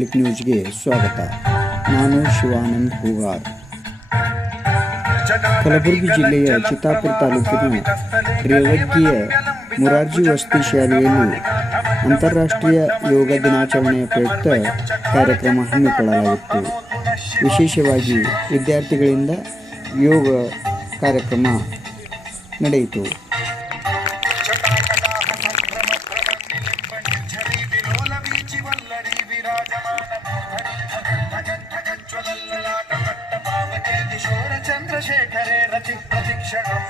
Public ನ್ಯೂಸ್ಗೆ ಸ್ವಾಗತ. ನಾನು ಶಿವಾನಂದ್ ಹೂಗಾರ್. ಕಲಬುರಗಿ ಜಿಲ್ಲೆಯ ಚಿತ್ತಾಪುರ ತಾಲೂಕಿನ ರೇವಕ್ಕಿಯ ಮುರಾರ್ಜಿ ವಸತಿ ಶಾಲೆಯಲ್ಲಿ ಅಂತಾರಾಷ್ಟ್ರೀಯ ಯೋಗ ದಿನಾಚರಣೆಯ ಪ್ರಯುಕ್ತ ಕಾರ್ಯಕ್ರಮ ಹಮ್ಮಿಕೊಳ್ಳಲಾಗಿತ್ತು. ವಿಶೇಷವಾಗಿ ವಿದ್ಯಾರ್ಥಿಗಳಿಂದ ಯೋಗ ಕಾರ್ಯಕ್ರಮ ನಡೆಯಿತು. చంద్రశేఖరే రచి ప్రతిక్షణం.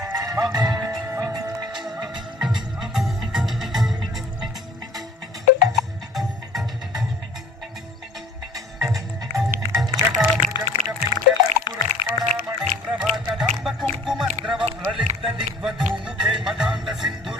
కుంకుమ ద్రవ ప్రలిప్త దిగ్వధూముఖే మదాంత సింధుర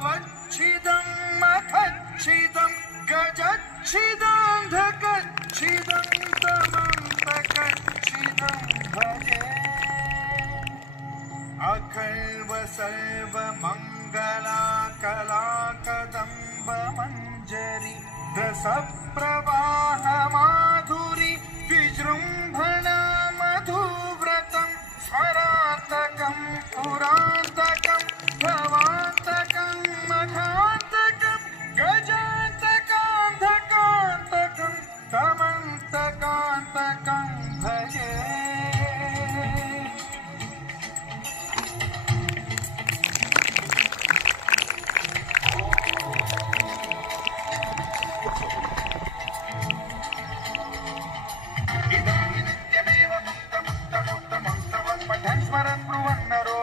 कवच्छिदं मथच्छिदं गजच्छिदं धकच्छिदं तमं तकच्छिदं भजे। अखल्व सर्वमङ्गलाकलाकदम्बमञ्जरि रसप्रवाहमाधुरि विजृम्भ